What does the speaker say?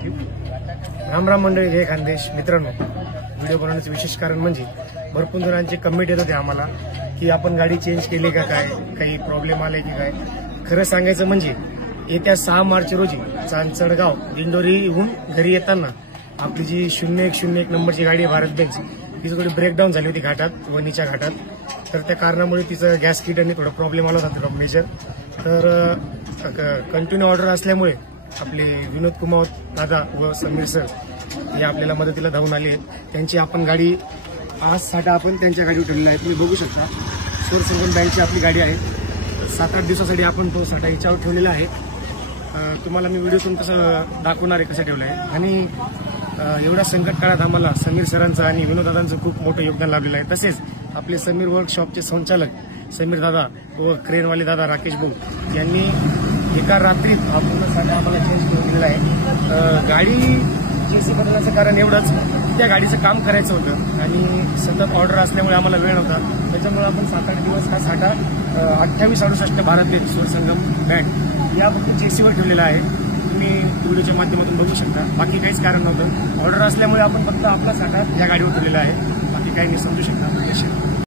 राम राम मंडळी, जय खानदेश. मित्रांनो, व्हिडिओ बनवण्याचं विशेष कारण म्हणजे भरपूर जणांचे कमेंट येत होते आम्हाला की आपण गाडी चेंज केली का, काय काही प्रॉब्लेम आले की काय. खरं सांगायचं म्हणजे येत्या 6 मार्च रोजी चांदसडगाव दिंडोरीहून घरी येताना आपली जी 0101 नंबरची गाडी आहे भारत बेंच, तिची थोडी ब्रेकडाऊन झाली होती घाटात, वणीच्या घाटात. तर त्या कारणामुळे तिचं गॅस किट आणि थोडा प्रॉब्लेम आला होता मेजर. तर कंटिन्यू ऑर्डर असल्यामुळे आपले विनोद कुमार दादा व समीर सर हे आपल्याला मदतीला धावून आले आहेत. त्यांची आपण गाडी आज साठा आपण त्यांच्या गाडीवर ठेवलेला आहे. तुम्ही बघू शकता, सुरसंगम बँकची आपली गाडी आहे. 7-8 दिवसासाठी आपण तो साठा याच्यावर ठेवलेला आहे. तुम्हाला मी व्हिडिओतून कसं दाखवणार आहे, कसं ठेवलं आहे. आणि एवढ्या संकट काळात आम्हाला समीर सरांचं आणि विनोद दादांचं खूप मोठं योगदान लाभलेलं आहे. तसेच आपले समीर वर्कशॉपचे संचालक समीर दादा व क्रेनवाले दादा राकेश भाऊ यांनी एका रात्रीत हा पूर्ण साठा आम्हाला चेंज करून दिलेला आहे. गाडी चेसी बदलण्याचं कारण एवढंच, त्या गाडीचं काम करायचं होतं आणि सतत ऑर्डर असल्यामुळे आम्हाला वेळ नव्हता. त्याच्यामुळे आपण 7-8 दिवस हा साठा 2868 भारत बेंच सुरसंगम बँक या फक्त चेसीवर ठेवलेला आहे. तुम्ही व्हिडिओच्या माध्यमातून बघू शकता. बाकी काहीच कारण नव्हतं, ऑर्डर असल्यामुळे आपण फक्त आपला साठा या गाडीवर ठेवलेला आहे. बाकी काही नाही, समजू शकता.